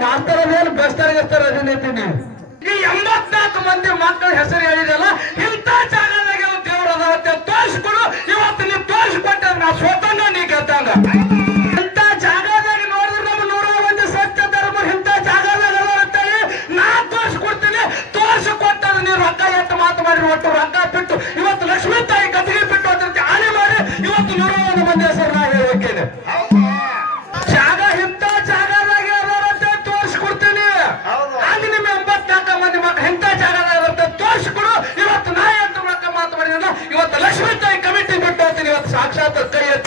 ಮಾಸ್ತರ ಮೇಲೆ ಬೆಸ್ತರ ಅದಿನೈತಿ ನೀವು ಎಂಬತ್ನಾಲ್ಕು ಮಂದಿ ಮಕ್ಕಳ ಹೆಸರು ಹೇಳಿದಲ್ಲ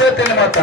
ಹೇಳ್ತೀನಿ ಮತ್ತ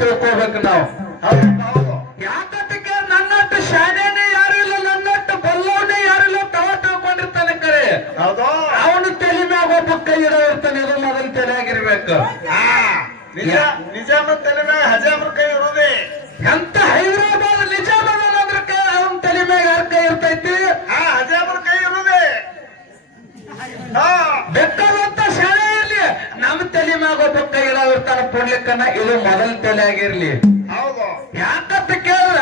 ತಿಳ್ಕೊಬೇಕು ನಾವು. ಯಾಕಂತಕ್ಕೆ ನನ್ನಟ್ಟು ಶಾಣೆನೇ ಯಾರು ಇಲ್ಲ ನನ್ನಟ್ಟು ಬಲ್ಲವನೇ ಯಾರು ಇಲ್ಲ ತವ ತಿಳ್ಕೊಂಡಿರ್ತಾನೆ ಕರೆ. ಹೌದು. ಅವನು ತಲೆ ಮ್ಯಾಗ ಒಬ್ಬ ಕೈ ಇಡೋ ಇರ್ತಾನೆ ಇದು ಅದನ್ನ ತಲೆಯಾಗಿರ್ಬೇಕು ಹಾ. ನಿಜ ನಿಜಾಮ ತಲೆ ಹಜಾಮ್ರ ಕೈ ಇರೋದೇ ಎಂತ ಹೈದರಾಬಾದ್ ನಿಜಾಮದ ಅಂದ್ರೆ ಅವನ ತಲೆ ಮ್ಯಾಗ ಯಾರ ಕೈ ಇರ್ತೈತಿ ಹಾ ಹಜಾಮ್ರ ಕೈ ಇರೋದೇ ಹಾ ಬೆಟ್ಟದಂತ ಶಾಲೆಯಲ್ಲಿ ನಮ್ಮ ತಲೆ ಮ್ಯಾಗ ಒಬ್ಬ ಕೈ ಕೊಡ್ಲಿಕ್ಕನ್ನ ಇದು ಮೊದಲ ತಲೆ ಆಗಿರ್ಲಿ ಹೌದು. ಯಾಕಂತ ಕೇಳಿದ್ರ?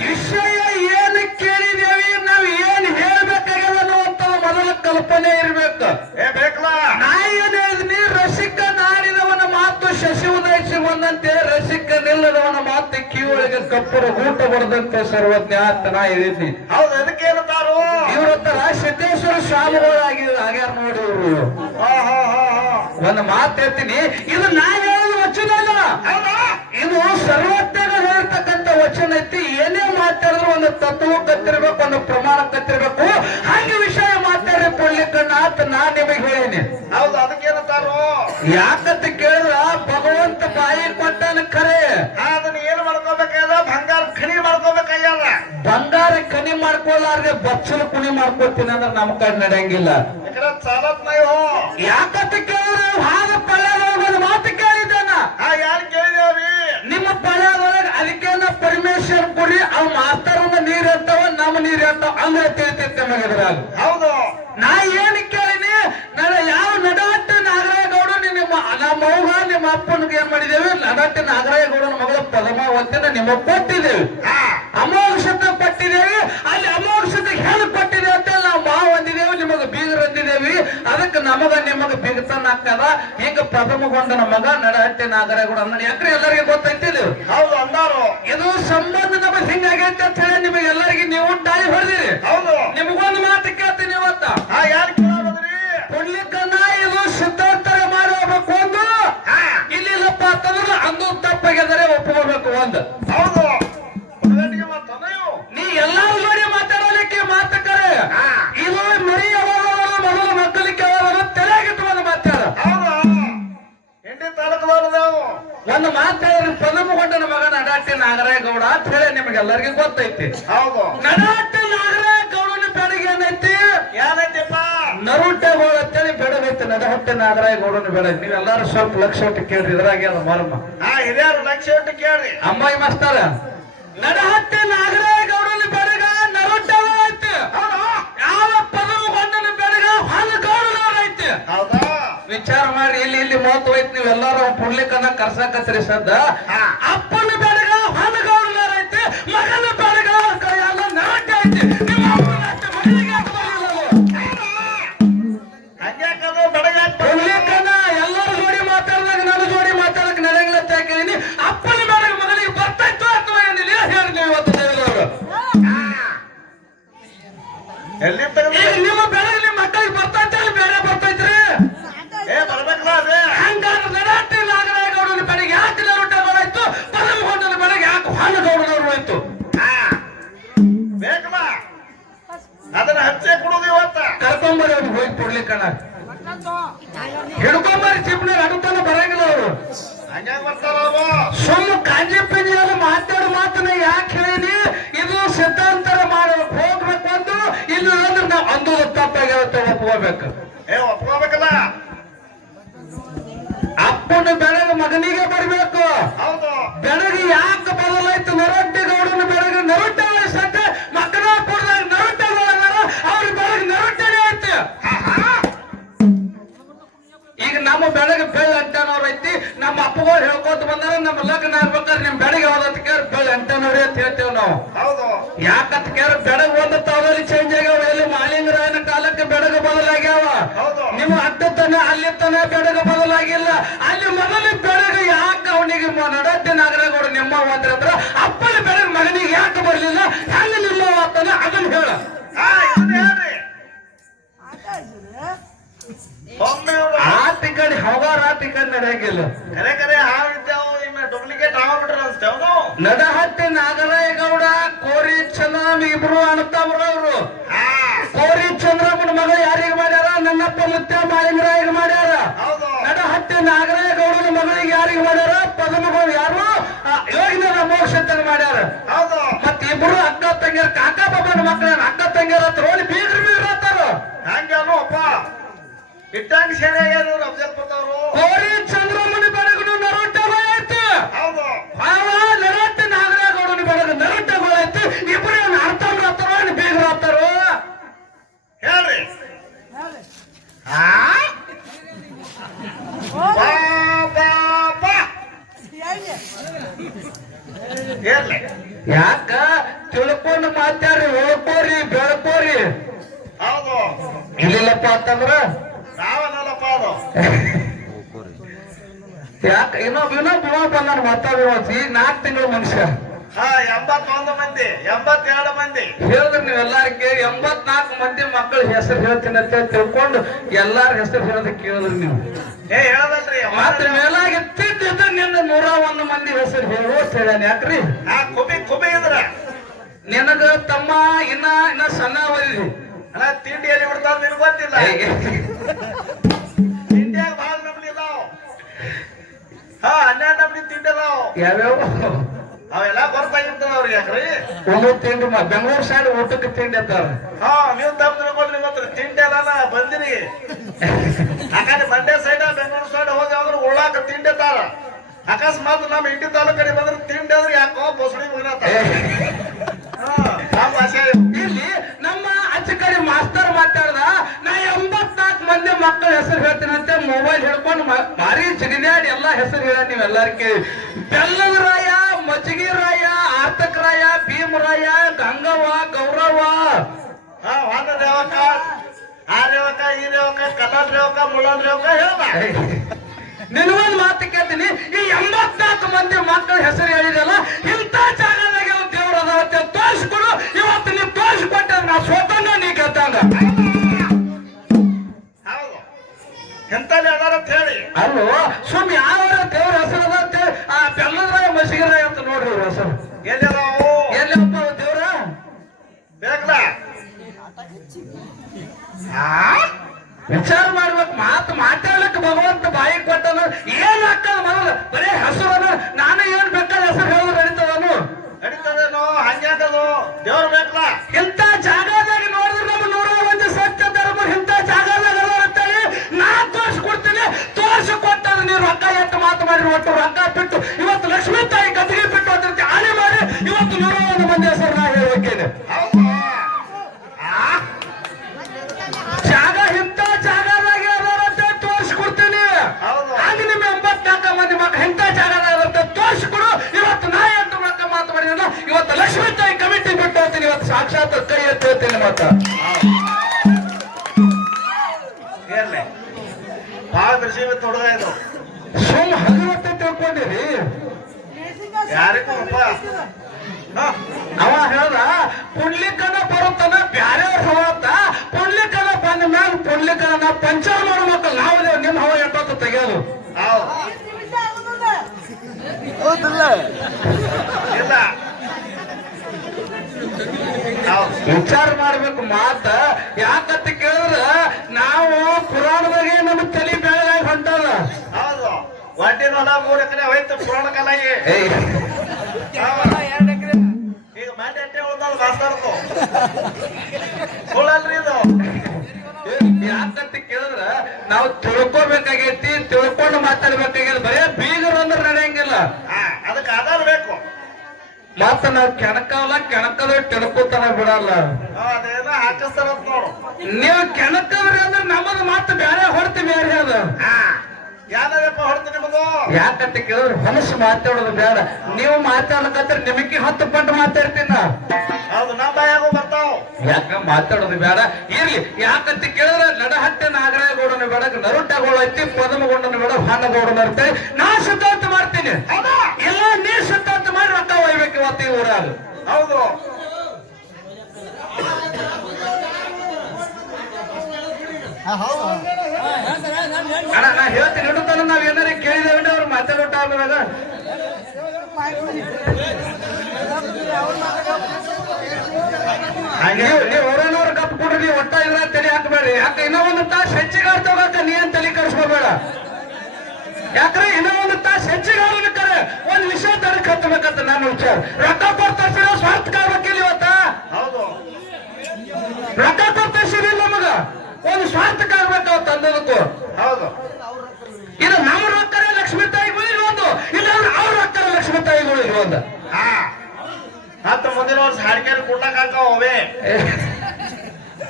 ವಿಷಯ ಏನು ಕೇಳಿದೇವಿ ನಾವ್ ಏನ್ ಹೇಳ್ಬೇಕಾಗಿಲ್ಲ ಅನ್ನುವಂತ ಮೊದಲ ಕಲ್ಪನೆ ಇರ್ಬೇಕು. ಏ ಬೇಕಲ್ಲ? ನಾ ಏನ್ ಹೇಳಿದ್ನಿ ರಸಿಕ ನಾಡಿದವನ ಮಾತು ಶಶಿ ಉದಯಿಸಿ ಬಂದಂತೆ ರಸಿಕ ನಿಲ್ಲದವನ ಮಾತು ಕಿವಿಯೊಳಗೆ ಕಪ್ಪರ ಊಟ ಬಡದಂತೆ ಸರ್ವಜ್ಞ ಅಂತ ನಾ ಹೇಳಿದ್ನಿ ಹೌದು ಅದಕ್ಕೆ ಏನಂತಾರು ಇವ್ರ ಸಿದ್ದೇಶ್ವರ ಸ್ವಾಮಿಗಳಾಗಿ ಆಗ್ಯಾರ ನೋಡಿ ಇವ್ರು. ಒಂದು ಮಾತು ಹೇಳ್ತೀನಿ. ಇದು ನಾ ಹೇಳೋದು ವಚನ ಅಲ್ಲ. ಇದು ಸರ್ವಜ್ಞಗ ಹೇಳ್ತಕ್ಕಂತ ವಚನ ಐತಿ. ಏನೇ ಮಾತಾಡಿದ್ರು ಒಂದು ತತ್ವ ಕತ್ತಿರ್ಬೇಕು ಒಂದು ಪ್ರಮಾಣ ಕತ್ತಿರ್ಬೇಕು. ಹಂಗೆ ವಿಷಯ ಮಾತಾಡಿ ಕೊಡ್ಲಿಕ್ಕನ್ನ ಅಂತ ನಾ ನಿಮಗೆ ಹೇಳಿನಿ. ಹೌದು ಅದಕ್ಕೆ ಯಾಕಂತ ಕೇಳಿದ್ರ ಭಗವಂತ ಕನಿ ಮಾಡ್ಕೊಳ್ಳಾರ್ದೆ ಬಚ್ಚಲು ಕುಣಿ ಮಾಡ್ಕೊತೀನಿ ಅಂದ್ರೆ ನಮ್ ಕಡೆ ನಡೆಯಂಗಿಲ್ಲ. ಚಾಲತ್ ನೈ ಹೋ ಯಾಕಂತ ಕೇಳಿದ್ರೆ ಹಾಗ ಪಳ್ಯಾದ ಮಾತು ಕೇಳಿದ್ದಾನ? ಹಾ ಯಾರು ಕೇಳಿದೇವ್ರಿ ನಿಮ್ಮ ಪಳ್ಯಾದೊಳಗೆ ಅದಕ್ಕೇನ ಪರಮೇಶ್ವರ್ ಕೊಡಿ ಅವ್ ಮಾಸ್ತರನ್ನ ನೀರ್ ಇರ್ತಾವ ನಮ್ ನೀರ್ ಇರ್ತಾವ ಅಂದ್ರೆ ತಿಳಿತೈತೆ ನಮಗೆ ಹೌದು. ನಾ ಏನ್ ಕೇಳಿನಿ? ನಾನು ಯಾವ ನಡಾಟ ನಾಗರಾಯಗೌಡ ನಿಮ್ಮ ನಮ್ಮ ಅವ್ವ ನಿಮ್ಮ ಅಪ್ಪನಿಗೆ ಏನ್ ಮಾಡಿದೇವಿ ನಡಾಟ ನಾಗರಾಯಗೌಡನ ಮಗಳ ಪದಮಾವತಿನ ನಿಮಗ್ ಕೊಟ್ಟಿದ್ದೇವೆ ಹಾ ಅಮೋಕ್ಷತೆ ಪಟ್ಟಿದ್ದೇವೆ ಅಲ್ಲಿ ಅಮೋಕ್ಷತೆ ಹೆಣ್ಣು ಪಟ್ಟಿದೆ ಅಂತ ನಾವು ಮಾವು ಅಂದಿದ್ದೇವೆ ನಿಮಗೆ ಬೀಗರ್ ಅಂದಿದ್ದೇವಿ ಅದಕ್ಕೆ ನಮಗ ಬೀಗತನ ಆಗ್ತದ ಈಗ ಪ್ರಥಮಗೊಂಡನ ಮಗ ನಡಹಟ್ಟಿ ನಾಗರಾಯಗೌಡ ಅಂದ್ರೆ ಯಾಕ್ರೆ ಎಲ್ಲರಿಗೂ ಗೊತ್ತೈತಿ ಇದು ಹೌದು ಅಂದಾರು. ಇದು ಸಂಬಂಧ ನಮಗೆ ಹಿಂಗಾಗೈತೆ ಅಂತ ಹೇಳಿ ನಿಮಗೆ ಎಲ್ಲರಿಗೆ ನೀವು ಟಾಳಿ ಹೊಡೆದಿರಿ. ಹೌದು. ನಿಮಗೊಂದು ಮಾತು ಕೇಳ್ತೀನಿ ಇವತ್ತ ಯಾರು ಕೇಳೋದ್ರಿ ಕೊಡ್ಲಿಕ್ಕನ್ನ ಇದು ಸಿದ್ಧಾಂತರ ಮಾಡಿ ಹೋಗ್ಬೇಕು ಒಂದು ಹಾ. ಇಲ್ಲಿ ಇಲ್ಲಪ್ಪ ಅಂತಂದ್ರೆ ಅಂದು ತಪ್ಪಾಗಿದ್ದಾರೆ ಒಪ್ಪಿಕೊಳ್ಬೇಕು ಒಂದು ನಿಮಗೆಲ್ಲರಿಗೂ ಗೊತ್ತೈತಿ. ಹೌದು. ನಡಾಟಿ ನಾಗರಾಯಗೌಡನ ಬೆಳಗ್ಗೆ ಏನೈತಿ? ಏನೈತಿಪ್ಪ? ನರುಟೆಗೋಳ ಅಂತೇಳಿ ಬೆಳಗೈತಿ ನಡಹಟ್ಟಿ ನಾಗರಾಯಗೌಡನ ಬೆಳಗ್ಗೆ ನೀವೆಲ್ಲರೂ ಸ್ವಲ್ಪ ಲಕ್ಷ ಒಟ್ಟು ಕೇಳ್ರಿ ಇದ್ರಾಗೆ ಅದು ಮರ್ಮ. ಹಾ ಲಕ್ಷ ಇಟ್ಟು ಕೇಳ್ರಿ? ಅಮ್ಮಾಯಿ ಮಾಸ್ತಾರ. ನಡಹಟ್ಟಿ ಬೆಡಗ ಬೆಳಗ ನರುಟೆಗೋಳ ಐತಿ. ಯಾವ ಪದಮಗೊಂಡನ ಬೆಳಗ ಹೊಲಗೌಡನವ್ರ ಐತಿ. ಹೌದಾ. ವಿಚಾರ ಮಾಡಿ ಇಲ್ಲಿ ಇಲ್ಲಿ ಮೂವತ್ತು ಹೋಯ್ತು. ನೀವೆಲ್ಲಾರು ಪುಡ್ಲಿಕ್ಕನ್ನ ಕರ್ಸಕತ್ರಿ ಸದ್ದ. ಅಪ್ಪನ ಬೆಡಗ ಹಾಲು ಮಗನ ಕೊಡ್ಲಿಕ್ಕಣ್ಣ ಹಿಡ್ಕೊಂಬರಿ ಚಿಪ್ನಾಗ ಅಡುತ್ತಲ್ಲ ಬರಂಗಿಲ್ಲ ಅವರು. ಸುಮ್ಮ ಕಾಂಜಿ ಪಿಂಜಿಯಲ್ಲಿ ಮಾತಾಡೋ ಮಾತನ್ನ ಯಾಕೆ ಹೇಳೀನಿ ಇದು ಸಿದ್ಧಾಂತರ ಮಾಡಲು ಹೋಗ್ಬೇಕು ಅಂದು ಇಲ್ಲ ಅಂದ್ರೆ ನಾವು ಅಂದು ತಪ್ಪಾಗಿರುತ್ತೆ ಒಪ್ಕೋಬೇಕು. ಏ ಒಪ್ಕೋಬೇಕಲ್ಲ? ಅಪ್ಪನ ಬೆಳಗ ಮಗನಿಗೆ ಬರ್ಬೇಕು. ಬೆಳಗ್ಗೆ ಯಾಕೆ ಬದಲಾಯ್ತು ನರಟ್ಟಿ ಗೌಡನ ಬೆಳಗ್ಗೆ ನರೊಟ್ಟೆ ನಮ್ಮ ಬೆಳಗ್ಗೆ ಬೆಳ್ಳ ಅಂತನವ್ರ ಐತಿ. ನಮ್ಮ ಅಪ್ಪಗಳು ಹೇಳ್ಕೊತ ಬಂದಾರ ನಮ್ಮ ಲಗ್ನ ಇರ್ಬೇಕಾದ್ರೆ ನಿಮ್ ಬೆಳಗ್ಗೆ ಯಾವ್ದತ್ ಕೇಳಿ. ಬೆಳ್ಳ ಅಂಟನವ್ರಿ ಅಂತ ಹೇಳ್ತೇವೆ ನಾವು. ಹೌದು. ಯಾಕಂತ ಕೇಳ ಬೆಳಗ್ಗೆ ಒಂದು ತಾವಲ್ಲಿ ಚೇಂಜ್ ಆಗ್ಯಾವ. ಎಲ್ಲಿ ಮಾಲಿಂಗರಾಯನ ಕಾಲಕ್ಕೆ ಬೆಳಗ್ಗೆ ಬದಲಾಗ್ಯಾವ. ನಿಮ್ಮ ಅಡ್ಡತನ ಅಲ್ಲಿ ತನ ಬೆಳಗ್ಗೆ ಬದಲಾಗಿಲ್ಲ. ಅಲ್ಲಿ ಮೊದಲು ಬೆಳಗ್ಗೆ ಯಾಕೆ ಅವನಿಗೆ ನಡತ್ತೆ ನಾಗರಗೌಡ ನಿಮ್ಮ ಅಂದ್ರ ಅಪ್ಪನ ಬೆಳಗ್ಗೆ ಮಗನಿಗೆ ಯಾಕೆ ಬರ್ಲಿಲ್ಲ? ಹೆಂಗ ನಿಮ್ಮ ಅದನ್ನ ಹೇಳ. ಹೇಳ್ರಿ. ಆ ಕಡೆ ಹವಾರ ಆ ಕಡೆ ನಡೆಯಂಗಿಲ್ಲ. ಕರೆ ಕರೆ ಹಾವು ಇದ್ದಾವು ಇನ್ನ ಡೂಪ್ಲಿಕೇಟ್ ಆಗ್ಬಿಟ್ರ ಅನ್ಸ್ತೇವ್ ನಾವು ನಡಹಟ್ಟಿ ನಾಗರಾಯಗೌಡ ಕೋರಿ ಚಂದ್ರಮ್ ಇಬ್ರು ಅಣ್ಣತಮ್ಮರವ್ರು. ಹಾ. ಕೋರಿ ಚಂದ್ರಮ್ಮನ ಮಗ ಯಾರಿಗೆ ಮಾಡ್ಯಾರ? ನನ್ನಪ್ಪ ಮುತ್ಯ ಮಾಲಿಂಗರಾಯಿಗೆ ಮಾಡ್ಯಾರ. ಹೌದು. ನಡಹಟ್ಟಿ ನಾಗರಾಯಗೌಡನ ಮಗಳಿಗೆ ಯಾರಿಗೆ ಮಾಡ್ಯಾರ? ಪದ್ಮಗೌಡ ಯಾರು? ಆ, ಯೋಗಿನ ಮೋಕ್ಷತನ ಮಾಡ್ಯಾರ. ಹೌದು. ಮತ್ ಇಬ್ರು ಅಕ್ಕ ತಂಗಿಯರ ಕಾಕ ಬಾಬನ ಮಕ್ಕಳ ಅಕ್ಕ ತಂಗಿಯರ ಹತ್ರ ಹೋಗಿ ಬೀಗ್ರ ಬೀಗ್ರ ಹತ್ತಾರ ಹಂಗ್ಯಾನು ಅಪ್ಪ ಆಗ್ಯಾರ ಅಫಜಲ್ಪುರದವ್ರು ಕೋರಿ ಚಂದ್ರಮುನಿ ಬೆಳಗನು ನರಟಗಳಾಯ್ತು ಹೌದು. ಅವ ನರಟ ನಾಗರಾಯಗೌಡನ ಬೆಳಗ ನರಟಗಳಾಯ್ತು ಇಬ್ರು ಏನ್ ಅರ್ಥವ್ರ ಹತ್ತಾರ ಏನ್ ಬೀಗ್ರ ಹತ್ತಾರೋ ಹೇಳ್ರಿ. ಹಾ ಬಾ ಬಾ ಬಾ. ಹೇಳ್ರಿ. ಯಾಕ? ತಿಳ್ಕೊಂಡು ಮಾತಾಡ್ರಿ ಓದ್ಕೋರಿ ಬೆಳ್ಕೋರಿ. ಹೌದು. ಇಲ್ಲಿಲ್ಲಪ್ಪ ಅಂತಂದ್ರ? ಯಾಕ ಇನ್ನೊಬ್ಬ ಇನ್ನೊಬ್ಬ ಬಂದಾನ ಮಾತಾಡುವ ಈಗ ನಾಲ್ಕು ತಿಂಗಳ ಮನುಷ್ಯ. ಹಾ ಎಂಬತ್ತೊಂದು ಮಂದಿ ಎಂಬತ್ತೆರಡು ಮಂದಿ. ಹೇಳಿದ್ರೆ ನೀವೆಲ್ಲಾರಿಗೆ ಎಂಬತ್ನಾಲ್ಕು ಮಂದಿ ಮಕ್ಕಳ ಹೆಸರು ಹೇಳ್ತೀನಿ ಅಂತ ತಿಳ್ಕೊಂಡು ಎಲ್ಲಾರ ಹೆಸರು ಹೇಳೋದಕ್ಕೆ ಕೇಳಿದ್ರಿ ನೀವು. ಏ ಹೇಳದಲ್ರಿ ಮಾತ್ರ ಮೇಲಾಗಿ ತಿದ್ದಿದ್ದ ನಿನ್ನ ನೂರ ಒಂದು ಮಂದಿ ಹೆಸರು ಹೇಳು ಹೇಳ್ಯಾನ ಯಾಕ್ರಿ? ಹಾ ಕುಬಿ ಕುಬಿ ಇದ್ರ. ನಿನಗ ತಮ್ಮ ಇನ್ನ ಇನ್ನ ಸಣ್ಣ ಓದಿದ್ರಿ ಅಲ್ಲ ತಿಂಡಿ ಎಲ್ಲಿ ಬಿಡ್ತಾವ ನಿನ್ ಗೊತ್ತಿಲ್ಲ ಹಾ ಹನ್ನೆರಡು ನಮ್ನಿ ತಿಂಡಿ ಅದಾವ. ಯಾವ್ಯಾವ? ಅವೆಲ್ಲ ಬರ್ತಾಗಿರ್ತಾವ ಅವ್ರಿಗೆ ಯಾಕ್ರಿ? ಒಂದು ತಿಂಡಿ ಬೆಂಗಳೂರು ಸೈಡ್ ಊಟಕ್ಕೆ ತಿಂಡಿ ಅಂತಾರ. ಹಾ ನೀವು ತಪ್ಪು ತಿಳ್ಕೊಂಡ್ರಿ ಮತ್ತೆ ತಿಂಡಿ ಅದಾನ ಬಂದಿರಿ ಯಾಕಂದ್ರೆ ಮಂಡ್ಯ ಸೈಡ್ ಬೆಂಗಳೂರು ಸೈಡ್ ಹೋಗಿ ಅಂದ್ರೆ ಉಳ್ಳಾಕ ತಿಂಡಿ ತಾರ ಅಕಸ್ಮಾತ್ ನಮ್ಮ ಇಂಡಿ ತಾಲೂಕಲ್ಲಿ ಬಂದ್ರೆ ತಿಂಡಿ ಅಂದ್ರೆ ಯಾಕೋ ಬಸಳಿ ಮುಗಿನ ಇಲ್ಲಿ ನಮ್ಮ ಆಚೆ ಕಡೆ ಮಾಸ್ತರ್ ಮೊಬೈಲ್ ಹಿಡ್ಕೊಂಡು ಭಾರಿ ಜಿಗಿನಾಡಿ ಎಲ್ಲಾ ಹೆಸರು ಹೇಳ ನೀವೆಲ್ಲಾರು ಕೇಳಿ. ಬೆಲ್ಲದ ರಾಯ ಮಜ್ಗಿ ರಾಯ ಆರ್ತಕ ರಾಯ ಭೀಮರಾಯ ಗಂಗವ್ವ ಗೌರವ ದೇವಕ ಆ ರೇವಕ ಈ ರೇವಕ ಕಲ್ಲಲ್ ರೇವಕ ಮುಳ್ಳನ್ ರೇವಕ ಮಾತು ಕೇಳ್ತೀನಿ. ಈ ಎಂಬತ್ನಾಲ್ಕು ಮಂದಿ ಮಕ್ಕಳ ಹೆಸರು ಹೇಳಿದಲ್ಲ ಇಂಥ ಜಾಗದಾಗ ದೇವ್ರ ಅದಾವತ್ತೆ ತೋರಿಸ್ಕೊಡು. ಇವತ್ತು ನೀವು ತೋರಿಸ್ಕೊಟ್ಟ ನಾ ಸ್ವತಂತ್ರ ನೀ ಗೆದ್ದಂಗ. ಎಂತಲ್ಲಿ ಅದಾರ ಅಂತ ಹೇಳಿ. ಅಲ್ಲೋ ಸುಮ್ ಯಾವ ದೇವ್ರ ಹೆಸರು ಅದ ಅಂತ ಹೇಳಿ, ಆ ಬೆಲ್ಲದ್ರಾಯ ಮಸಿಗಿರ ಅಂತ ನೋಡ್ರಿ ಇವ್ರ ಹೆಸರು. ಎಲ್ಲಿ ಅದಾವು ಎಲ್ಲಪ್ಪ ದೇವ್ರ? ಬೇಕಲ್ಲ ವಿಚಾರ ಮಾಡ್ಬೇಕು ಮಾತು ಮಾತಾಡ್ಲಿಕ್ಕೆ ಭಗವಂತ ಬಾಯಿ ಕೊಟ್ಟನ. ಏನ್ ಹಾಕದ ಮೊದಲು ಬರೀ ಹೆಸರು ನಾನು ಏನ್ ಬೇಕಾದ ಹೆಸರು ಹೇಳಿದ್ರೆ ನಡೀತದನು? ನಡೀತದೇನೋ? ಹಂಗ್ಯಾಕದು? ದೇವ್ರ ಬೇಕಲ್ಲ ಇಂತ ಜಾಗದಾಗ ನೋಡಿದ್ರೆ ನಮ್ಮ ನೂರ ಒಂದು ಸತ್ಯ ಧರ್ಮ ಇಂಥ ಜಾಗದಾಗ ಅದಾವ ಅಂತೇಳಿ ನಾ ತೋರಿಸ್ಕೊಡ್ತೀನಿ ತೋರಿಸಿ ಕೊಟ್ಟಾಗ ನೀವು ಅಂತ ಮಾತು ಮಾಡಿ ಒಟ್ಟು ರೊಕ್ಕ ಬಿಟ್ಟು ಇವತ್ತು ಲಕ್ಷ್ಮೀ ತಾಯಿ ಗದಿಗೆ ಬಿಟ್ಟು ಅದ್ರ ಆನೆ ಮಾಡಿ ಇವತ್ತು ನೂರ ಒಂದು ಮಂದಿ ಹೆಸರು ಅವ ಹೇಳ್ದ ಪುಣ್ಲಿಕ್ಕನ ಬರುತ್ತಾನ ಬ್ಯಾರೆ ಹವಾತ ಪುಣ್ಲಿಕ್ಕನ ಬಂದ ಮ್ಯಾಲ ಪುಣ್ಲಿಕ್ಕನ ಪಂಚರ್ ಮಾಡ್ಬೇಕು. ನಾವದೇ ನಿಮ್ಮ ಹವ ಎಟ್ಟೊತ್ತ ತೆಗೆಯೋದು? ಇಲ್ಲ. ವಿಚಾರ ಮಾಡ್ಬೇಕು ಮಾತ. ಯಾಕಂತ ಕೇಳಿದ್ರ ನಾವು ಪುರಾಣದಾಗೆ ನಮ್ ತಲೆ ಬೇಳೆ ಹೊಂಟದ. ಹೌದು. ಒಡ್ಡಿನ ಮೂರ ಕಡೆ ಹೋಯ್ತು ಪುರಾಣ ಕಲಾಗಿ ಮಾಸ್ತರ್ದು ಸುಳ್ಳಲ್ರಿ ಇದು. ಯಾಕಂತ ಕೇಳಿದ್ರ ನಾವು ತಿಳ್ಕೊಬೇಕಾಗೈತಿ ತಿಳ್ಕೊಂಡು ಮಾತಾಡ್ಬೇಕಾಗ್ಯದ ಬರೇ ಬೀಗರು ಅಂದ್ರೆ ನಡೆಯಂಗಿಲ್ಲ. ಅದಕ್ಕೆ ಆಧಾರ ಬೇಕು. ಮತ್ತ ನಾವು ಕೆಣಕಲ್ಲ ಕೆಣಕದ ತಿಳ್ಕೊತಾನ ಬಿಡಲ್ಲ. ನಾವ್ ಅದೇನೋ ಹಾಕಿಸ್ತಾರಂತ ನೋಡು. ನೀವು ಕೆಣಕವ್ರಿ ಅಂದ್ರೆ ನಮ್ಮದು ಮಾತು ಬೇರೆ ಹೊರತು ಬೇರೆ ಅದು ಯಾವ್ದಪ್ಪ ಹೊಡ್ತು ನಿಮ್ಮದು? ಯಾಕಂತ ಕೇಳಿದ್ರೆ ಮನಸ್ಸು ಮಾತಾಡೋದು ಬೇಡ. ನೀವು ಮಾತಾಡ್ಲಕತ್ರ ನಿಮಗೆ ಹತ್ತು ಪಟ್ಟು ಮಾತಾಡ್ತೀನಿ? ನಾ. ಹೌದು ನಮ್ಮ ಬಾಯಾಗೂ ಬರ್ತಾವ ಯಾಕ ಮಾತಾಡೋದು ಬೇಡ ಇರ್ಲಿ ಯಾಕಂತ ಕೇಳಿದ್ರೆ ನಡಹಟ್ಟೆ ನಾಗರಾಯಗೌಡನ ಬೇಡ ನರುಟಗೋಳ ಐತಿ ಪದಮಗೊಂಡನ ಬೇಡ ಹಾನಗೌಡನ ಇರ್ತೇವೆ ನಾ ಸಿದ್ಧಾಂತ ಮಾಡ್ತೀನಿ ಎಲ್ಲ ಇಲ್ಲ ನೀ ಸಿದ್ಧಾಂತ ಮಾಡಿ ರೊಕ್ಕ ಒಯ್ಬೇಕು ಇವತ್ತು ಈ ಊರಾಗ ಹೌದು ಅಣ್ಣ ನಾ ಹೇಳ್ತೀನಿ ನಾವ್ ಏನಾರ ಕೇಳಿದೇವೆ ಅವ್ರು ಮಾತಾಡೋಟ ಹಂಗೆ ನೀವು ನೀವು ಊರನವ್ರ ಕಪ್ ಕೊಡ್ರಿ ನೀವು ಒಟ್ಟ ಇದ್ರ ತಲೆ ಹಾಕಬೇಡ್ರಿ. ಯಾಕೆ ಇನ್ನೂ ಒಂದು ತಾಸು ಹೆಚ್ಚಿಗಾರ ತಗೋಕ ನೀ ಏನ್ ತಲೆ ಕರ್ಸ್ಕೋಬೇಡ ಯಾಕ್ರೆ ಇನ್ನೂ ಒಂದು ತಾಸು ಹೆಚ್ಚಿಗೆ ಕರೆ ಒಂದ್ ವಿಷಯ ತನಕ ಹತ್ತಬೇಕಂತ ನಾನು ವಿಚಾರ. ರೊಕ್ಕ ಕೊಡ್ತಾರ ಸ್ವಾರ್ಥ ಕಾಡ್ಬೇಕಿಲ್ಲ ಇವತ್ತ? ರೊಕ್ಕ ಕೊಡ್ತಾರ ನಮಗ? ಒಂದು ಸ್ವಾರ್ಥ ಕಾಡ್ಬೇಕು ಅವ್ ತಂದದಕ್ಕೂ ಹೌದು. ಇದು ನಮ್ಮ ರೊಕ್ಕರ ಲಕ್ಷ್ಮೀ ತಾಯಿಗಳು ಇರುವುದು ಇಲ್ಲ ಅವ್ರ ರೊಕ್ಕರ ಲಕ್ಷ್ಮೀ ತಾಯಿಗಳು ಮತ್ತ ಮುಂದಿನ ವರ್ಷ ಹಾಡಿಕೆರೆ ಕುಡ್ಲಕ್ ಹಾಕಾವ ಅವೇ.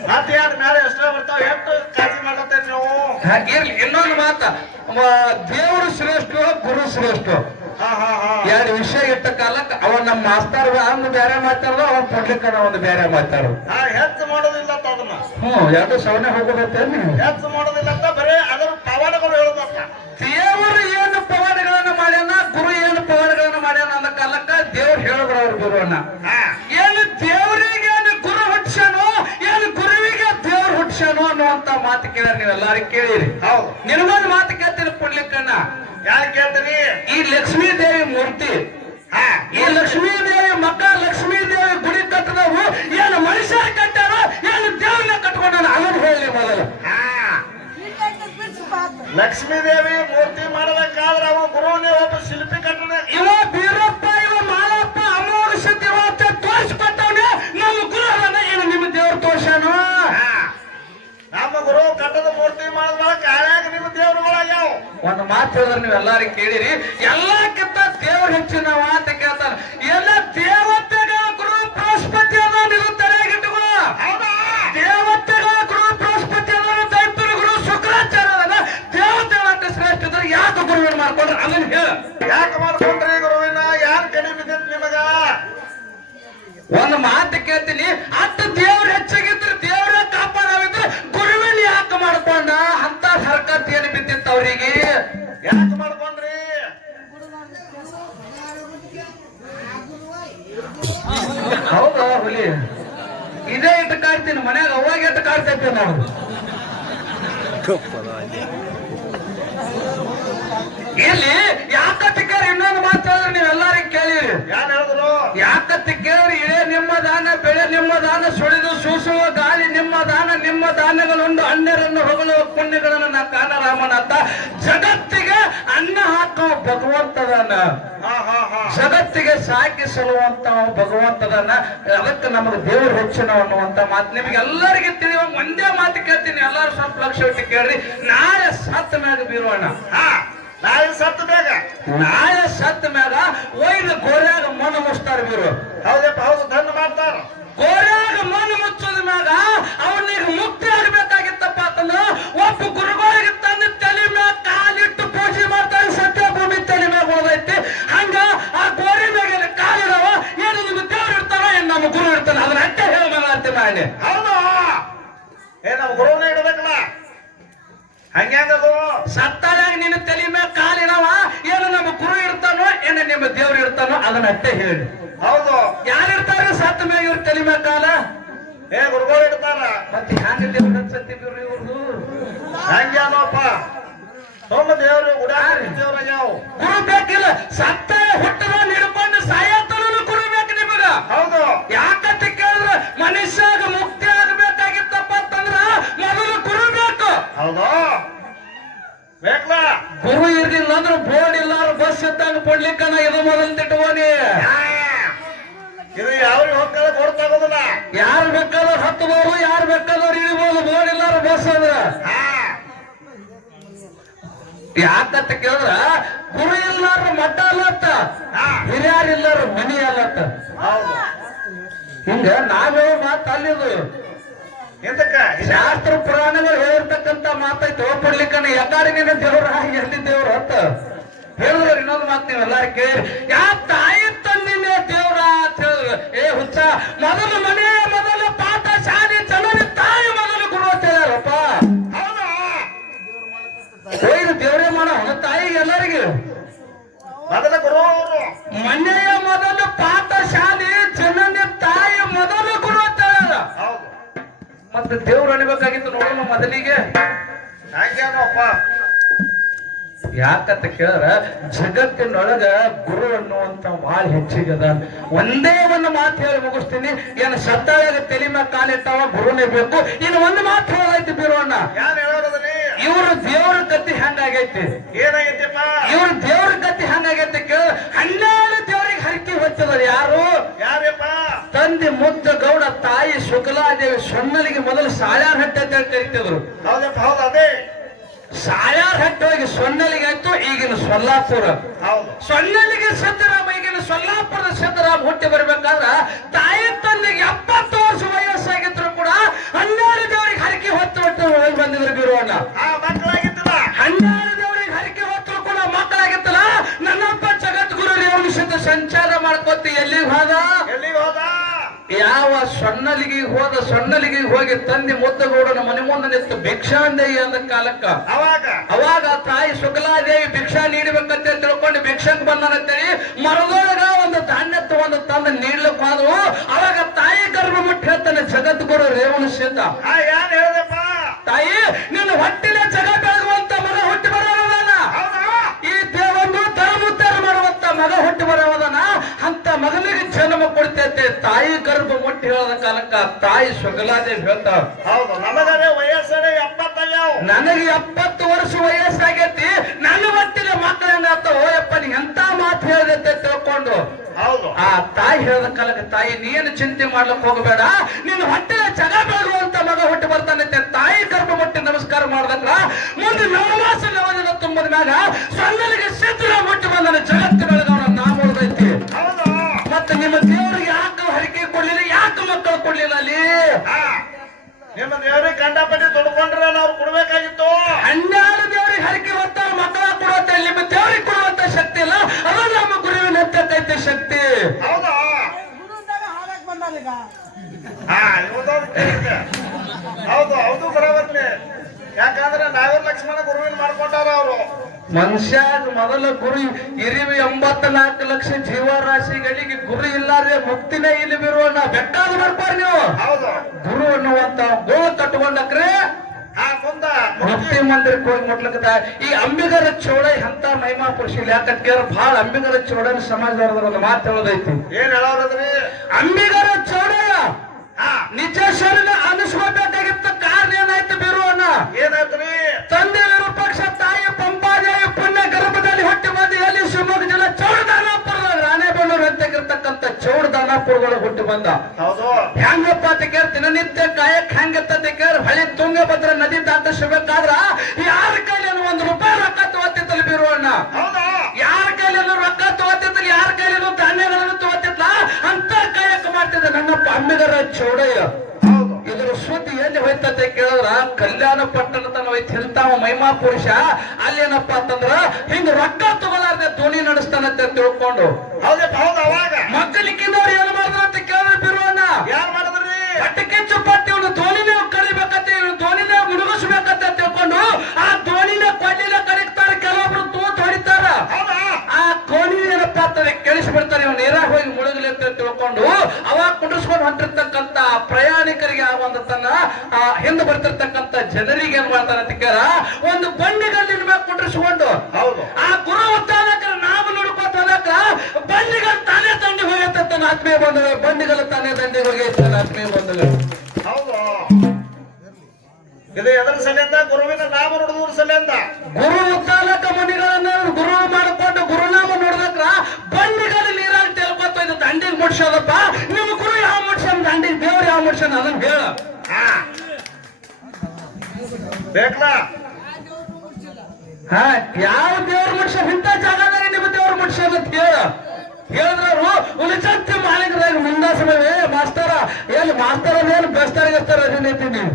ಮತ್ತೆ ಯಾರ ಮೇಲೆ ಎಷ್ಟೋ ಬರ್ತಾವ. ಎಷ್ಟು ಕಾಳಜಿ ಮಾಡತ್ತೇವೆ ನೀವು. ಹಾಗಿರ್ಲಿ ಇನ್ನೊಂದು ಮಾತ. ದೇವರು ಶ್ರೇಷ್ಠ ಗುರು ಶ್ರೇಷ್ಠ. ಎರಡು ವಿಷಯ ಇಟ್ಟ ಕಾಲಕ್ಕೆ ಅವ ನಮ್ಮ ಮಾಸ್ತಾರ ಅವ್ನು ಬೇರೆ ಮಾತಾಡೋದು ಅವ್ನ ಕೊಡ್ಲಿಕ್ಕೆ ಒಂದು ಬೇರೆ ಮಾತಾಡೋದು. ಹಾ ಹೆಚ್ಚು ಮಾಡೋದಿಲ್ಲ ಅದನ್ನ. ಹ್ಮ್ ಎರಡು ಸವನೆ ಹೋಗೋದತ್ತೇನು ಹೆಚ್ಚು ಮಾಡೋದಿಲ್ಲ ಅಂತ ಬರೀ ಅದರ ಪವನಗಳು ಹೇಳೋದತ್ತ ದೇವರು ಏನು ಪವಾಡಗಳನ್ನ ಮಾಡ್ಯಾನ ಗುರು ಏನು ಪವಾಡಗಳನ್ನ ಮಾಡ್ಯಾನ ಅಂದ ಕಾಲಕ್ಕ ದೇವ್ರು ಹೇಳಿದ್ರು ಅವ್ರ ಗುರುವನ್ನ. ಏನು ದೇವರಿಗೆ ಏನು ಗುರು ಹುಟ್ಸ್ಯಾನೋ ಏನು ಗುರುವಿಗೆ ದೇವ್ರು ಹುಟ್ಸ್ಯಾನೋ ಅನ್ನುವಂತ ಮಾತು ಕೇಳ್ಯಾರ ನೀವೆಲ್ಲಾರು ಕೇಳಿರಿ. ಹೌದು. ನಿನಗೊಂದು ಮಾತು ಕೇಳ್ತೀನಿ ಕೊಡ್ಲಿಕ್ಕಣ್ಣ ಯಾರು ಕೇಳ್ತೀನಿ? ಈ ಲಕ್ಷ್ಮೀ ದೇವಿ ಮೂರ್ತಿ. ಹಾ. ಈ ಲಕ್ಷ್ಮೀ ದೇವಿ ಮಕ್ಕ ಲಕ್ಷ್ಮೀ ದೇವಿ ಗುಡಿ ಕಟ್ಟದವು. ಏನು ಮನುಷ್ಯ ಕಟ್ಟಾರ ಏನು ದೇವ್ರನ್ನ ಕಟ್ಕೊಂಡ ಅದನ್ನು ಹೇಳಿ ಮೊದಲು. ಹಾ. ಲಕ್ಷ್ಮೀ ದೇವಿ ಮೂರ್ತಿ ಮಾಡಬೇಕಾದ್ರೆ ಅವ ಗುರುವನ್ನೇ ಒಬ್ಬ ಶಿಲ್ಪಿ ಕಟ್ಟದ. ಇವ ಕಟ್ಟದ ಮೂರ್ತಿ ಮಾಡಿದ್ಮೇಲೆ ನಿಮ್ಮ ದೇವರುಗಳಾಗ್ಯಾವ. ಒಂದು ಮಾತು ಹೇಳಿದ್ರೆ ನೀವು ಎಲ್ಲಾರು ಕೇಳಿರಿ. ಎಲ್ಲಕ್ಕಿಂತ ದೇವ್ರ ಹೆಚ್ಚಿನ ಅಂತ ಕೇಳ್ತಾರ. ಎಲ್ಲ ದೇವತೆಗಳ ಗುರು ಬೃಹಸ್ಪತಿ ಅದ ನೀವು ತಲೆಯಾಗಿಟ್ಟುಕೋ ದೇವತೆಗಳ ಗುರು ಬೃಹಸ್ಪತಿ ಅದ ದೈತ್ಯರ ಗುರು ಶುಕ್ರಾಚಾರ್ಯ ಅದ ದೇವತೆಗಳ ಶ್ರೇಷ್ಠ ಇದ್ರೆ ಯಾಕೆ ಗುರುವಿನ ಮಾಡ್ಕೊಂಡ್ರೆ? ಅದನ್ನ ಹೇಳ. ಯಾಕೆ ಮಾಡ್ಕೊಂಡ್ರಿ ಗುರುವಿನ? ಯಾರು ಕಡಿಮೆ ಬಿದ್ದಿತ್ತು ನಿಮಗ? ಒಂದು ಮಾತು ಕೇಳ್ತೀನಿ. ಅಷ್ಟು ದೇವ್ರ ಹೆಚ್ಚಾಗಿದ್ರೆ ಅವರಿಗೆ ಯಾಕೆ ಮಾಡ್ಕೊಂಡ್ರಿ? ಹೌದಾ ಹುಲಿ? ಇದೇ ಇಟ್ಟು ಕಾಡ್ತೀನಿ ಮನ್ಯಾಗ ಅವಾಗ ಇಟ್ಟು ಕಾಡ್ತೈತಿ ನಾವು ಇಲ್ಲಿ ಯಾಕತ್ತಿಕ್ಕಾರ ಇನ್ನೊಂದು ಮಾತು ಹೇಳಿದ್ರೆ ನೀವೆಲ್ಲಾರು ಕೇಳಿರಿ. ಯಾಕ ಹೇಳಿದ್ರು? ಯಾಕತ್ತಿ ಕೇಳಿರಿ ಇಳೆ ನಿಮ್ಮ ದಾನ ಬೆಳೆ ನಿಮ್ಮ ದಾನ ಸುಳಿದು ಸೂಸುವ ಗಾಳಿ ನಿಮ್ಮ ದಾನ ನಿಮ್ಮ ದಾನಗಳುಂಡು ಅಣ್ಣರನ್ನು ಹೊಗಳುವ ಪುಣ್ಯಗಳನ್ನು ನಾ ಕಾಣ ಅಂತ ಜಗತ್ತಿಗೆ ಅನ್ನ ಹಾಕುವ ಭಗವಂತದನ್ನ ಹಾ ಹಾ ಹಾ. ಜಗತ್ತಿಗೆ ಸಾಕಿ ಸಲುವಂತ ಭಗವಂತದನ್ನ ಅದಕ್ಕೆ ನಮಗೆ ದೇವರು ಹೆಚ್ಚಿನ ಅನ್ನುವಂತ ಮಾತು. ನಿಮ್ಗೆ ಎಲ್ಲರಿಗೆ ತಿಳಿಯುವ ಒಂದೇ ಮಾತು ಕೇಳ್ತೀನಿ. ಎಲ್ಲರೂ ಸ್ವಲ್ಪ ಲಕ್ಷ ಇಟ್ಟು ಕೇಳ್ರಿ. ನಾಳೆ ಸತ್ತ ಮ್ಯಾಗ ಬೀರೋಣ. ಹಾ. ನಾಳೆ ಸತ್ತ ಮ್ಯಾಗ. ನಾಯಿ ಸತ್ತ ಮ್ಯಾಗ ಒಯ್ದು ಗೋರ್ಯಾಗ ಮನ ಮುಚ್ತಾರ ಬೀರು ಹೌದಪ್ಪ ಹೌದು ದಂಡ ಮಾಡ್ತಾರ. ಗೋರ್ಯಾಗ ಮನ ಮುಚ್ಚೋದ ಮ್ಯಾಗ ಅವನಿಗೆ ಮುಕ್ತಿ ಆಗ್ಬೇಕಾಗಿತ್ತಪ್ಪ ಅಂತಂದ್ರ ಒಬ್ಬ ಗುರುಗಳಿಗೆ ತಂದು ತಲೆ ಮ್ಯಾಗ ಕಾಲಿಟ್ಟು ಪೂಜೆ ಮಾಡ್ತಾರೆ ಸತ್ಯ ಭೂಮಿ ತಲೆ ಮ್ಯಾಗ ಹೋದೈತಿ ಹಂಗ ಆ ಗೋರಿ ಮ್ಯಾಗ ಕಾಲಿಡವ ಏನು ನಿಮ್ಮ ದೇವ್ರು ಇರ್ತಾರ ಏನ್ ನಮ್ಮ ಗುರು ಇರ್ತಾನ? ಅದನ್ನ ಅಟ್ಟೆ ಹೇಳ ಅಂತ ಮಾಡಿ. ಹೌದು. ಏ ನಮ್ಮ ಗುರುವನ್ನ ಇಡ್ಬೇಕಲ್ಲ. ಹಂಗ್ಯಾಂಗದು ಸತ್ತಾದಾಗ ನಿನ್ನ ತಲೆ ಮೇಲೆ ಕಾಲಿಡವ ಏನು ನಮ್ಮ ಗುರು ಇರ್ತಾನೋ ಏನು ನಿಮ್ಮ ದೇವ್ರು ಇರ್ತಾನೋ ಅದನ್ನ ಅಟ್ಟೆ ಹೇಳಿ. ಹೌದು. ಯಾರಿರ್ತಾರ ಸತ್ತ ಮ್ಯಾಗ ಇವ್ರ ತಲೆ ಮ್ಯಾಗ ಕಾಲ? ಏ ಗುರುಗಳು ಇರ್ತಾರ. ಮತ್ತೆ ಹ್ಯಾಂಗ ದೇವ್ರ ಹಚ್ಚತ್ತಿದ್ರು ಇವ್ರದು? ಹಂಗ್ಯಾನೋಪ್ಪ ಸೋಮ ದೇವ್ರು ಉಡಾರಿ ದೇವ್ರ ಯಾವ ಗುರು ಬೇಕಿಲ್ಲ ಸತ್ತ ಹುಟ್ಟದ ಹಿಡ್ಕೊಂಡು ಸಾಯತ್ತನೂ ಗುರು ಬೇಕು ನಿಮಗ. ಹೌದು. ಯಾಕಂತ ಕೇಳಿದ್ರೆ ಮನುಷ್ಯಾಗ ಮುಕ್ತಿ ಆಗಬೇಕಾಗಿತ್ತಪ್ಪ ಅಂತಂದ್ರ ಮೊದಲು ಗುರು ಬೇಕು. ಹೌದು. ಗುರು ಇರ್ಲಿಲ್ಲ ಅಂದ್ರೆ ಬೋರ್ಡ್ ಇಲ್ಲಾರ ಬಸ್ ಇದ್ದಾಗ ಕೊಡ್ಲಿಕ್ಕನ ಇದು ಮೊದಲು ತಿಟ್ಟುವನಿ. ಇದು ಯಾವ್ರಿಗೆ ಹೋಗ್ತದೆ ಕೊಡ್ತಾಗೋದಿಲ್ಲ. ಯಾರು ಬೇಕಾದವ್ರು ಹತ್ತಬಹುದು ಯಾರು ಬೇಕಾದವ್ರು ಇಳಿಬಹುದು ಬೋರ್ಡ್ ಇಲ್ಲಾರ ಬಸ್ ಅದ. ಯಾಕಂತ ಕೇಳಿದ್ರ ಗುರು ಇಲ್ಲಾರ ಮಠ ಅಲ್ಲತ್ತ ಹಿರಿಯರಿಲ್ಲಾರ ಮನಿ ಅಲ್ಲತ್ತ. ಹಿಂಗ ನಾವೇ ಮಾತು ಅಲ್ಲಿದು. ಎಂತಕ್ಕ? ಶಾಸ್ತ್ರ ಪುರಾಣಗಳು ಹೇಳಿರ್ತಕ್ಕಂತ ಮಾತೈತೆ ಒಪ್ಪಡ್ಲಿಕ್ಕನ ಯಾಕಾರಿನ ನಿನ್ನ ದೇವ್ರ ಎಲ್ಲಿ ದೇವ್ರ ಅಂತ. ಹೇಳಿದ್ರು ಇನ್ನೊಂದು ಮಾತು ನೀವೆಲ್ಲ ಕೇಳಿ ಯಾ ತಾಯಿ ತಂದಿನೇ ದೇವ್ರ ಅಂತ ಏ ಹುಚ್ಚ ಮೊದಲು ಮನೆ ಮೊದಲು ಪಾತ ಶಾಲೆ ಜನರಿ ತಾಯಿ ಮೊದಲು ಗುರು ಅಂತ ಹೇಳಪ್ಪ ಹೌದಾ ದೇವ್ರೇ ಮಾಡೋ ತಾಯಿ ಎಲ್ಲರಿಗೂ. ಮೊದಲ ಗುರು ಮನೆಯ ಮೊದಲು ಪಾತ ಶಾಲೆ ಮತ್ತೆ ದೇವ್ರು ಅಣಿಬೇಕಾಗಿತ್ತು ನೋಡೋಣ ಮೊದಲಿಗೆ. ಹಂಗೇನಪ್ಪ ಯಾಕಂತ ಕೇಳಿದ್ರ ಜಗತ್ತಿನೊಳಗ ಗುರು ಅನ್ನುವಂತ ಭಾಳ ಹೆಚ್ಚಿಗದ. ಒಂದೇ ಒಂದು ಮಾತು ಹೇಳಿ ಮುಗಿಸ್ತೀನಿ. ಏನ್ ಸತ್ತಾಗ ತಲೆ ಮ್ಯಾಗ ಕಾಲಿಟ್ಟಾವ ಗುರುನೇ ಬೇಕು. ಇನ್ನು ಒಂದು ಮಾತು ಹೇಳೈತಿ ಹೇಳೋದ್ರಿ? ಇವ್ರ ದೇವ್ರ ಗತಿ ಹೆಂಗಾಗೈತಿ? ಏನಾಗೈತಿಪ್ಪ? ಇವ್ರ ದೇವ್ರ ಗತಿ ಹೆಂಗಾಗೈತಿ ಕೇಳ. ಹನ್ನೆರಡು ದೇವ್ರಿಗೆ ಹರಕಿ ಹೊತ್ತದ ಯಾರು? ಯಾರಪ್ಪ? ತಂದೆ ಮುದ್ದ ಗೌಡ ತಾಯಿ ಶುಕ್ಲಾದೇವಿ ಸೊನ್ನಲಿಗೆ ಮೊದಲು ಸಾಯಾರ್ ಹಟ್ಟೆ ಅಂತ ಕರಿತಿದ್ರು. ಅದೇ. ಸಾಯಾರ್ ಹಟ್ಟೆ ಹೋಗಿ ಸೊನ್ನಲಿಗೆ ಆಯ್ತು ಈಗಿನ ಸೊಲ್ಲಾಪುರ. ಸೊನ್ನಲಿಗೆ ಸಿದ್ದರಾಮ ಈಗಿನ ಸೊಲ್ಲಾಪುರದ ಸಿದ್ದರಾಮ ಹುಟ್ಟಿ ಬರ್ಬೇಕಾದ್ರ ತಾಯಿ ತಂದೆಗೆ ಎಪ್ಪತ್ತು ವರ್ಷ ಸೊನ್ನಲಿಗೆ ಹೋದ ಸೊಣ್ಣಲಿಗೆ ಹೋಗಿ ತಂದೆ ಮುದ್ದಗೌಡನ ಮನೆ ಮುಂದೆ ನಿಂತು ಭಿಕ್ಷಾಂದೇಯಿ ಅಂದ ಕಾಲಕ್ಕ. ಅವಾಗ? ಅವಾಗ ತಾಯಿ ಶುಕ್ಲಾದೇವಿ ಭಿಕ್ಷಾ ನೀಡಬೇಕಂತ ತಿಳ್ಕೊಂಡು ಭಿಕ್ಷಕ್ ಬಂದನಂತೇಳಿ ಮರದೊಳಗ ಒಂದು ಧಾನ್ಯ ತಗೊಂಡು ತಂದು ನೀಡ್ಲಿಕ್ಕೆ ಹೋದ್ರು ಅವಾಗ ತಾಯಿ ಗರ್ಭ ಮುಟ್ಟಿ ಹೇಳ್ತಾನೆ ಜಗದ್ಗುರು ರೇವಣ ಸಿದ್ಧ ತಾಯಿ ನಿನ್ನ ಹೊಟ್ಟಿನ ಜಗ ಆಗುವಂತ ಮಗ ಹುಟ್ಟಿ ಬರೋದನ ಈ ದೇವನ್ನು ತರಮುತ್ತರ ಮಾಡುವಂತ ಮಗ ಹುಟ್ಟಿ ಬರೋದನ ಅಂತ ಮಗನಿಗೆ ಜನ್ಮ ಕೊಡ್ತೈತೆ. ತಾಯಿ ಹೇಳದ ಕಾಲಕ್ಕ ತಾಯಿ ಸೊಗಲಾದೆ ಹೇಳ್ತಾವ ಹೌದು ಎಪ್ಪತ್ತಯ್ಯಾವ ನನಗೆ ಎಪ್ಪತ್ತು ವರ್ಷ ವಯಸ್ಸಾಗೈತಿ ನನ್ನ ಹೊಟ್ಟಿನ ಮಕ್ಕಳನ್ನ ಓಯಪ್ಪ ನೀ ಎಂತ ಮಾತು ಹೇಳದೈತೆ ತಿಳ್ಕೊಂಡು. ಹೌದು. ಆ ತಾಯಿ ಹೇಳದ ಕಾಲಕ್ಕೆ ತಾಯಿ ನೀನು ಚಿಂತೆ ಮಾಡ್ಲಕ್ ಹೋಗಬೇಡ ನಿನ್ನ ಹೊಟ್ಟೆಯ ಜಗ ಬೆಳಗುವಂತ ಮಗ ಹುಟ್ಟಿ ಬರ್ತಾನಂತೆ ತಾಯಿ ಗರ್ಭ ಮಟ್ಟಿ ನಮಸ್ಕಾರ ಮಾಡ್ದಕ್ಕ ಮುಂದೆ ನವಮಾಸ ನವದಿನ ತುಂಬದ ಮ್ಯಾಗ ಸಣ್ಣನಿಗೆ ಸಿದ್ಧರ ಮುಟ್ಟಿ ಬಂದನ ಜಗತ್ತು ಹೌದು ಮತ್ತೆ ನಿಮ್ಮ ದೇವರಿಗೆ ಯಾಕೆ ಹರಿಕೆ ಕೊಡ್ಲಿಲ್ಲ? ಯಾಕೆ ಮಕ್ಕಳು ಕೊಡ್ಲಿಲ್ಲ ಅಲ್ಲಿ? ಆ ನಿಮ್ಮ ದೇವ್ರಿಗೆ ಕಂಡಪಟ್ಟಿ ದುಡ್ಕೊಂಡ್ರೆ ಅವ್ರು ಕೊಡ್ಬೇಕಾಗಿತ್ತು. ಹನ್ನೆರಡು ದೇವರಿಗೆ ಹರಿಕೆ ಹೊತ್ತ ಮಕ್ಕಳ ಕೊಡುವಂತ ನಿಮ್ಮ ದೇವರಿಗೆ ಕೊಡುವಂತ ಶಕ್ತಿ ಇಲ್ಲ. ಅದು ನಮ್ಮ ಗುರುವಿನ ಹತ್ತೈತೆ ಶಕ್ತಿ. ಹೌದಾ? ಹೌದು ಹೌದು ಬರಬರ್ಲಿ ಯಾಕಂದ್ರೆ ನಾಗರ ಲಕ್ಷ್ಮಣ ಗುರುವಿನ ಮಾಡ್ಕೊಂಡಾರ ಅವರು. ಮನುಷ್ಯ ಮೊದಲ ಗುರಿ ಇರಿವಿ ಎಂಬತ್ತ ನಾಲ್ಕು ಲಕ್ಷ ಜೀವರಾಶಿಗಳಿಗೆ ಗುರು ಇಲ್ಲಾರೆ ಮುಕ್ತಿನೇ ಇಲ್ಲಿ ಬಿರುವಣ್ಣ ಬೆಟ್ಟಾದ ಬರ್ಬಾರ ನೀವು. ಹೌದು. ಗುರು ಅನ್ನುವಂತ ಗೋಳು ಮುಂದ ಮುಕ್ತಿ ಮಂದಿರಕ್ಕೆ ಹೋಗಿ ಮುಟ್ಲಕತ್ತ. ಈ ಅಂಬಿಗರ ಚೋಳ ಅಂತ ಮಹಿಮಾ ಪುರುಷ ಯಾಕಂತ ಬಹಳ ಅಂಬಿಗರ ಚೋಳನ ಸಮಾಜದವ್ರದ್ರ ಒಂದು ಮಾತು ಹೇಳೋದೈತಿ. ಏನ್ ಹೇಳೋದ್ರಿ? ಅಂಬಿಗರ ಚೋಳ ನಿಜ ಶರೀರ ಅನಿಸ್ಕೋಬೇಕಾಗಿತ್ತ ಕಾರಣ ಏನಾಯ್ತು ಬೀರುವಣ್ಣ? ಏನಾಯ್ತು ತಂದೆ ವಿರೂಪಾಕ್ಷ ತಾಯಿ ಪಂಪಾದೇವಿ ಅಂತಕ್ಕಿರ್ತಕ್ಕಂಥ ಚೌಡದಾನಾಪುರಗಳು ಹುಟ್ಟಿ ಬಂದ. ಹೌದು. ಹೆಂಗಪ್ಪ ಅಂತ ದಿನನಿತ್ಯ ಕಾಯಕ್ ಹೆಂಗತ್ತ ಅಂತ ಹಳೆ ತುಂಗಭದ್ರ ನದಿ ದಾಟಿಸಬೇಕಾದ್ರ ಯಾರ ಕೈಲೇನು ಒಂದ್ ರೂಪಾಯಿ ರೊಕ್ಕ ತಗೋತಿತ್ತಲ್ಲಿ ಬೀರುವಣ್ಣ? ಹೌದಾ. ಯಾರ ಕೈಲೇನು ರೊಕ್ಕ ತಗೋತಿತ್ತಲ್ಲ ಯಾರ ಕೈಲೇನು ಧಾನ್ಯಗಳನ್ನು ತಗೋತಿದ್ಲ ಅಂತ ಕಾಯಕ ಮಾಡ್ತಿದ್ದ ನನ್ನಪ್ಪ ಅಮ್ಮಿಗರ ಚೌಡಯ್ಯ ಇದರ ಸುದ್ದಿ ಎಲ್ಲಿ ಹೋಯ್ತತೆ ಕೇಳಿದ್ರ? ಕಲ್ಯಾಣ ಪಟ್ಟಣ ತನ ಹೋಯ್ತು ಇಂತಾವ ಮಹಿಮಾ ಪುರುಷ ಅಲ್ಲೇನಪ್ಪ ಅಂತಂದ್ರ ಹಿಂಗ ರೊಕ್ಕ ತಗೊಲಾರ್ದೆ ಧ್ವನಿ ನಡೆಸ್ತಾನಂತೆ ತಿಳ್ಕೊಂಡು. ಅವಾಗ. ಮಕ್ಕಳಿಕ್ಕಿದವ್ರು ಏನ್ ಮಾಡಿದ್ರ ಅಂತ ಕೇಳಿದ್ರೆ ಬಿರುವಣ್ಣ? ಯಾರ್ ಮಾಡಿದ್ರಿ? ಪಟ್ಟಕ್ಕೆ ಚುಪ್ಪತ್ತಿ ಇವನು ದೋಣಿನೇ ಕರಿಬೇಕತ್ತೆ ಇವನು ದೋಣಿನೇ ಮುಳುಗಿಸ್ಬೇಕತ್ತೆ ತಿಳ್ಕೊಂಡು ಆ ದೋಣಿನ ಕೊಳ್ಳಿನ ಕರಿತಾರೆ ಕೆಲವೊಬ್ರು ತೂತ್ ಹೊಡಿತಾರ. ಆ ಕೋಣಿ ಏನಪ್ಪ ಅಂತಾರೆ ಕೇಳಿಸ್ಬಿಡ್ತಾರೆ ಇವ್ ನೀರಾಗ ಹೋಗಿ ಮುಳುಗಲಿ ಅಂತ ತಿಳ್ಕೊಂಡು ಅವಾಗ ಕುಂಡ್ರಿಸ್ಕೊಂಡು ಹೊಂಟಿರ್ತಕ್ಕಂತ ಆ ಹಿಂದೆ ಬರ್ತಿರ್ತಕ್ಕಂಥ ಜನರಿಗೆ ಏನ್ ಮಾಡ್ತಾರ ಒಂದು ಬಂಡಿಗಲ್ಲಿನ ಮೇಲೆ ಕುಂಡ್ರಿಸಿಕೊಂಡು ಹೌದು. ಆ ಗುರು ತಾಲಕ ನಾವು ನೋಡ್ಕೋತ ಬಂಡಿಗಲ್ ತಾನೇ ತಂಡಿ ಹೋಗೈತೆ ತನ್ನ ಆತ್ಮೀಯ ಬಂಧುಗಳು ಬಂಡಿಗಲ್ ತಾನೇ ತಂಡಿ ಹೋಗೈತೆ ತನ್ನ ಆತ್ಮೀಯ ಬಂಧುಗಳು. ಹೌದು. ಇದು ಎದರ ಸಲಿಂದ ಗುರುವಿನ ನಾಮ ನೋಡಿದ್ರ ಸಲಿಂದ ಗುರು ತಾಲಕ ಮುನಿಗಳನ್ನ ಗುರು ಮಾಡಿಕೊಂಡು ಗುರುನಾಮ ನೋಡಿದ್ರ ಬಂಡಿಗಲ್ ನೀರಾಗಿ ತೆಲ್ಕೋತ ಇದು ದಂಡಿಗೆ ಮುಟ್ಸೋದಪ್ಪ ನಿಮ್ಮ ಗುರು ಯಾವ ಮುಟ್ಸನ್ ದಂಡಿಗೆ ದೇವ್ರು ಯಾವ ಮುಟ್ಸನ್ ಅದನ್ನ ಹೇಳ. ಬೇಕಲಾ? ಹಾ ಯಾವ ದೇವ್ರು ಮುಟ್ಸ ಇಂಥ ಜಾಗದಲ್ಲಿ ನಿಮ್ಮ ದೇವ್ರ ಮನುಷ್ಯ ಅಂತ ಹೇಳ. ಹೇಳಿದ್ರು ಉಳಿಸಂತೆ ಮಾಲೀಕರಾಗಿ ಮುಂದಾಸಮೇ ಮಾಸ್ತರ ಎಲ್ಲಿ ಮಾಸ್ತರ ಮೇಲೆ ಬೆಸ್ತಾರಿಗಿರ್ತಾರೆ ಅದನ್ನೈತಿ ನೀವು?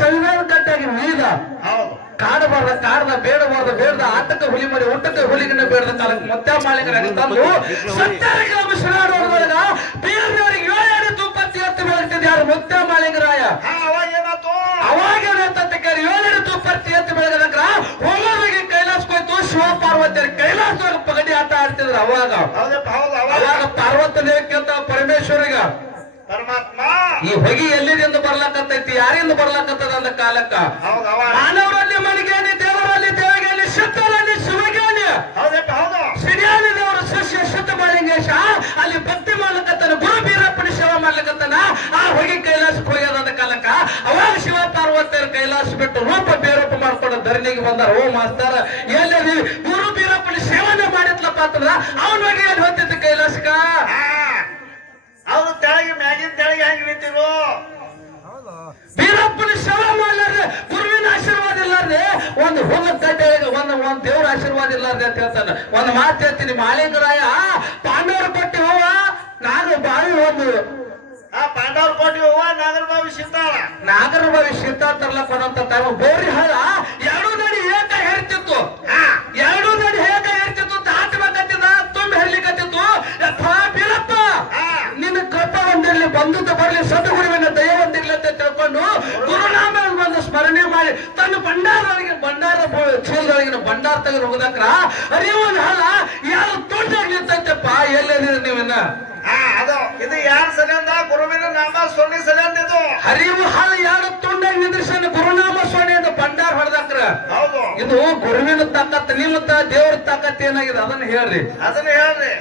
ಕಟ್ಟಾಗಿ ನೀದ ಹೌದು. ಕಾಡಬಾರ್ದ ಕಾಡದ ಬೇಡಬಾರ್ದ ಬೇಡದ ಆಟಕ್ಕೆ ಹುಲಿ ಮಾಡಿ ಊಟಕ್ಕೆ ಹುಲಿಗಿನ ಬೇಡದ ಕಾಲಕ್ಕೆ ಮತ್ತೆ ಮಾಲೀಕರಾಗಿ ತಂದು ಸತ್ಯರಿಗೆ ಬಿಸಿಲಾಡೋದ್ರೊಳಗ ಬೀರ್ದೇವರಿಗೆ ಏಳೇಳು ತುಪ್ಪತ್ತಿ ಎತ್ತು ಬೆಳಗ್ತಿದ್ದೆ ಯಾರು? ಮುತ್ತೆ ಮಾಲಿಂಗರಾಯ ಅವಾಗ ಏನಾತು ಕೇಳಿ ಏಳೇಳು ತುಪ್ಪತ್ತಿ ಎತ್ತು ಬೆಳಗದಕ್ರ ಹೋಗೋರಿಗೆ ಕೈಲಾಸ ಹೋಯ್ತು ಶಿವ ಪಾರ್ವತಿಯರು ಕೈಲಾಸದಾಗ ಪಗಡಿ ಆಟ ಆಡ್ತಿದ್ರು ಅವಾಗ. ಅವಾಗ. ಪಾರ್ವತಿ ದೇವಕ್ಕಿಂತ ಪರಮೇಶ್ವರಿಗ. ಪರಮಾತ್ಮ. ಈ ಹೊಗಿ ಎಲ್ಲಿದಿಂದ ಬರ್ಲಕತ್ತೈತಿ ಯಾರಿಂದ ಬರ್ಲಕತ್ತದ ಅಂದ ಕಾಲಕ್ಕ? ಮಾನವರಲ್ಲಿ ಮಣಿಗೇನಿ ದೇವರಲ್ಲಿ ದೇವಗೇನಿ ಶುದ್ಧರಲ್ಲಿ ಶಿವಗೇನಿ ಸಿಡಿಯಾನಿ ದೇವರು ಶಿಷ್ಯ ಶುದ್ಧ ಮಾಲಿಂಗೇಶ ಅಲ್ಲಿ ಭಕ್ತಿ ಮಾಡ್ಲಕತ್ತಾನ ಗುರು ಬೀರಪ್ಪನ ಶಿವ ಮಾಡ್ಲಕತ್ತಾನ ಆ ಹೊಗೆ ಕೈಲಾಸಕ್ಕೆ ಹೋಗ್ಯದ ಅಂದ ಕಾಲಕ್ಕ. ಅವಾಗ ಶಿವ ಪಾರ್ವತಿಯರ ಕೈಲಾಸ ಬಿಟ್ಟು ರೂಪ ಬೇರೂಪ ಮಾಡ್ಕೊಂಡು ಧರಣಿಗೆ ಬಂದಾರ. ಓ ಮಾಸ್ತಾರ ಎಲ್ಲಿ ಗುರು ಬೀರಪ್ಪನ ಸೇವನೆ ಮಾಡಿದ್ಲಪ್ಪ ಅಂತಂದ್ರ ಅವನ ಬಗ್ಗೆ ಏನ್ ಹೊತ್ತಿತ್ತು ಕೈಲಾಸಕ್ಕ ಹೌದು ತೆಳಗೆ ಮ್ಯಾಗಿನ ತೆಳಗೆ ಹೆಂಗ್ ನಿಂತಿರು? ಬೀರಪ್ಪನ ಶವ ಮಾಡ್ಲಾರ್ದೆ ಗುರುವಿನ ಆಶೀರ್ವಾದ ಇಲ್ಲಾರ್ದೆ ಒಂದು ಹೊಲ ಕಟ್ಟೆ ಒಂದು ಒಂದ್ ದೇವ್ರ ಆಶೀರ್ವಾದ ಇಲ್ಲಾರ್ದೆ ಅಂತ ಹೇಳ್ತಾನೆ. ಒಂದು ಮಾತು ಹೇಳ್ತೀನಿ ಮಾಲಿಂಗರಾಯ ಪಾಂಡವರ ಕೊಟ್ಟಿ ಹೂವ ನಾನು ಬಾವಿ ಒಂದು. ಆ ಪಾಂಡವರ ಕೋಟಿ ಹೂವ ನಾಗರ ಬಾವಿ ಸಿಗ್ತಾಳ ನಾಗರ ಬಾವಿ ಬಂದಂತ ಟೈಮ್ ಬೋರಿ ಹಳ ಎರಡು ದಡಿ ಏಕ ಹೇರ್ತಿತ್ತು. ಎರಡು ನಡಿ ಒಂದಿರ್ಲಿ ಬಂಧುತ್ವ ಬರ್ಲಿ ಸದ್ಗುರುವಿನ ಅಂತ ತಿಳ್ಕೊಂಡು ಗುರುನಾಮನ ಬಂದು ಸ್ಮರಣೆ ಮಾಡಿ ತನ್ನ ಭಂಡಾರದೊಳಗೆ ಭಂಡಾರ ಚೂಲದೊಳಗಿನ ಭಂಡಾರ ತೆಗೆದು ಹೋಗದಕ್ರ ಅರಿವನ್ ಹಲ ಯಾರು ತುಂಡಾಗಿ ಪಾ ಎಲ್ಲದಿರಿ ನೀವನ್ನ? ಇದು ಯಾರ ಸಲಂದ? ಗುರುವಿನ ನಾಮ ಸೊನ್ನೆ ಸಲಂದ ಇದು. ಹರಿವು ಹಾಲು ಯಾರು ತುಂಡಾಗಿ ನಿಂದ್ರಿಸನ ಗುರುನಾಮ ಸ್ವಾಮಿ ಅಂತ ಭಂಡಾರ ಹೊಡೆದಕ್ರ? ಹೌದು. ಇದು ಗುರುವಿನ ತಾಕತ್ ನಿಮ್ಮ ದೇವ್ರ ತಾಕತ್ ಏನಾಗಿದೆ? ಅದನ್ನ ಹೇಳ್ರಿ. ಅದನ್ನ ಹೇಳ್ರಿ.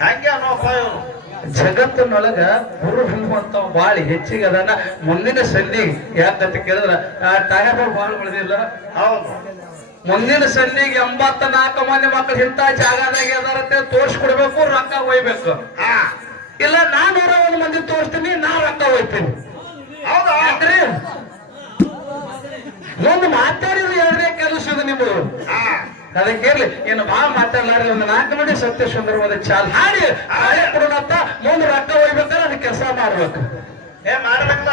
ಹಂಗೆ ಅನ್ನೋಪ್ಪ ಇವ್ರು ಜಗತ್ತಿನೊಳಗ ಗುರು ಅನ್ನುವಂತ ಬಾಳಿ ಹೆಚ್ಚಿಗೆ ಅದನ್ನ ಮುಂದಿನ ಸಂಧಿ ಯಾಕಂತ ಕೇಳಿದ್ರ? ಆ ಭಾಳ ಬೆಳೆದಿಲ್ಲ ಹೌದು. ಮುಂದಿನ ಸಂಧಿಗೆ ಎಂಬತ್ತ ನಾಲ್ಕು ಮಂದಿ ಮಕ್ಕಳು ಇಂಥ ಜಾಗದಾಗ ಅದಾರಂತೆ ತೋರ್ಸ್ಕೊಡ್ಬೇಕು ರೊಕ್ಕ ಒಯ್ಬೇಕು. ಇಲ್ಲ ನಾನು ಒಂದು ಮಂದಿ ತೋರಿಸ್ತೀನಿ ನಾ ರೊಕ್ಕ ಒಯ್ತೀನಿ. ಹೌದಾ? ಯಾಕ್ರಿ? ಒಂದು ಮಾತಾಡಿದ್ರೆ ಎರಡನೇ ಕೆಲಸ ಇದು ನಿಮ್ದು. ಹಾ ಅದಕ್ಕೆ ಇರ್ಲಿ ಇನ್ನು ಬಾ ಮಾತಾಡ್ಲಾರ್ರಿ ಒಂದು ನಾಲ್ಕು ಮಂದಿ ಸತ್ಯ ಸುಂದರವಾದ ಚಾಲ್ ಹಾಡಿ ಹಾಡಿ ಕೊಡೋಣತ್ತ ಮುಂದೆ ರೊಕ್ಕ ಒಯ್ಬೇಕಾದ್ರೆ ಅದಕ್ಕೆ ಕೆಲಸ ಮಾಡ್ಬೇಕು. ಏ ಮಾಡ್ಬೇಕಲ್ಲ